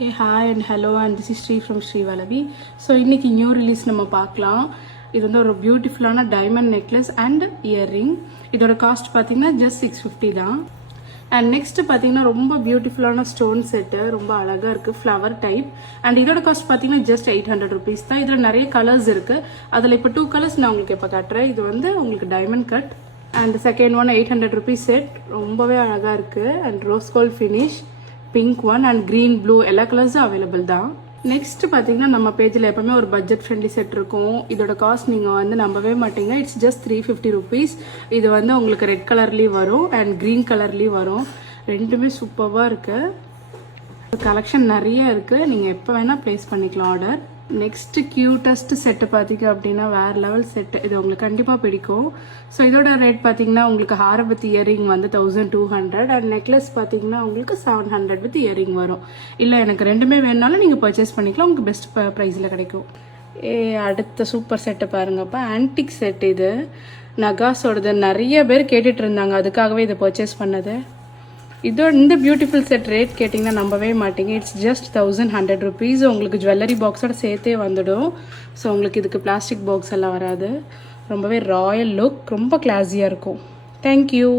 Hey, hi and hello, and this is Sri from Sri Valavi. So இன்னைக்கு new release நம்ம பார்க்கலாம். இது வந்து ஒரு பியூட்டிஃபுல்லான டைமண்ட் நெக்லஸ் அண்ட் இயர்ரிங். இதோட காஸ்ட் பார்த்தீங்கன்னா ஜஸ்ட் 650 தான். அண்ட் நெக்ஸ்ட் பார்த்தீங்கன்னா ரொம்ப பியூட்டிஃபுல்லான ஸ்டோன் செட்டு, ரொம்ப அழகாக இருக்குது, ஃப்ளவர் டைப். அண்ட் இதோட காஸ்ட் பார்த்தீங்கன்னா ஜஸ்ட் 800 rupees தான். இதில் நிறைய கலர்ஸ் இருக்குது. அதில் இப்போ 2 கலர்ஸ் நான் உங்களுக்கு இப்போ காட்டுறேன். இது வந்து உங்களுக்கு diamond cut and second one 800 rupees set. ரொம்பவே அழகாக இருக்குது. And rose gold finish, pink one and green blue எல்லா கலர்ஸும் அவைலபிள் தான். நெக்ஸ்ட் பார்த்தீங்கன்னா நம்ம பேஜில் எப்பவுமே ஒரு பட்ஜெட் ஃப்ரெண்ட்லி செட் இருக்கும். இதோட காஸ்ட் நீங்கள் வந்து நம்பவே மாட்டீங்க. It's just 350 rupees. இது வந்து உங்களுக்கு ரெட் கலர்லேயும் வரும் அண்ட் க்ரீன் கலர்லேயும் வரும். ரெண்டுமே சூப்பராக இருக்குது. கலெக்ஷன் நிறைய இருக்குது. நீங்கள் எப்போ வேணால் ப்ளேஸ் பண்ணிக்கலாம் ஆர்டர். நெக்ஸ்ட் கியூட்டஸ்ட் செட்டு பார்த்தீங்க அப்படின்னா வேறு லெவல் செட்டு. இது உங்களுக்கு கண்டிப்பாக பிடிக்கும். ஸோ இதோட ரேட் பார்த்தீங்கன்னா உங்களுக்கு ஹாரம் வித் இயரிங் வந்து 1200 அண்ட் நெக்லஸ் பார்த்தீங்கன்னா உங்களுக்கு 700 வித் இயரிங் வரும். இல்லை எனக்கு ரெண்டுமே வேணுனாலும் நீங்கள் பர்ச்சேஸ் பண்ணிக்கலாம். உங்களுக்கு பெஸ்ட் ப்ரைஸில் கிடைக்கும். அடுத்த சூப்பர் செட்டு பாருங்கப்பா, ஆன்டிக் செட். இது நகாஸோடது. நிறைய பேர் கேட்டுட்டு இருந்தாங்க, அதுக்காகவே இதை பர்ச்சேஸ் பண்ணது. இதோட இந்த பியூட்டிஃபுல் செட் ரேட் கேட்டிங்கன்னா நம்பவே மாட்டீங்க. It's just 1100 rupees. உங்களுக்கு ஜுவல்லரி பாக்ஸோட சேர்த்தே வந்துடும். ஸோ உங்களுக்கு இதுக்கு பிளாஸ்டிக் பாக்ஸ் எல்லாம் வராது. ரொம்பவே ராயல் லுக், ரொம்ப கிளாஸியாக இருக்கும். தேங்க்யூ.